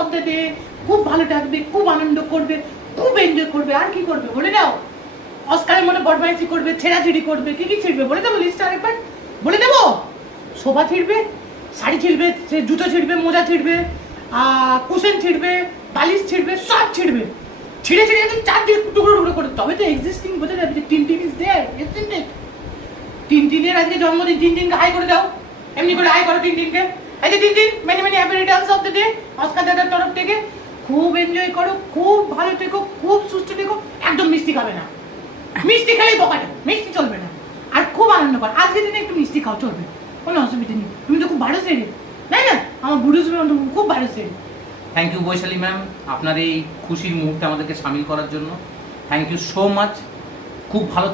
Of the day, খুব ভালো থাকবে, খুব আনন্দ করবে, খুব এনজয় করবে। আর কি করবে বলে দাও? অস্কারের মধ্যে বদমাইশি করবে, ছেঁড়াছিড়ি করবে, কি কি ছিড়বে বলে দেবো লিস্টটা আরেকবার? বলে দেবো? শোভা ছিড়বে, শাড়ি ছিড়বে, জুতো ছিড়বে, মোজা ছিড়বে, কুশন ছিড়বে, বালিশ ছিড়বে, সব ছিড়বে। ছিঁড়ে ছিঁড়ে একদম চারদিকে টুকরো টুকরো করে, তবে তো এক্সিস্টিং বোঝা যাবে যে Tintin is there, isn't it? টিনটিনের আজকে জন্মদিন, টিনটিনকে হাই করে দাও, এমনি করে হাই করো টিনটিনকে। এই যে Tintin, many many happy Returns of the day Oscar দাদার তরফ থেকে। খুব এনজয় করো, খুব ভালো থেকো, খুব সুস্থ থেকো, একদম মিষ্টি খাবে না, মিষ্টি খেলেই বকা দেবো, মিষ্টি চলবে না। আর খুব আনন্দ কর, আজকে দিনে একটু মিষ্টি খাও, চলবে, কোনো অসুবিধা নেই। তুমি তো খুব ভালো সেরে, তাই না? আমার বুড়ো খুব ভালো সেরে। থ্যাংক ইউ বৈশালী ম্যাম, আপনার এই খুশির মুহূর্তে আমাদেরকে সামিল করার জন্য। Thank you so much. খুব ভালো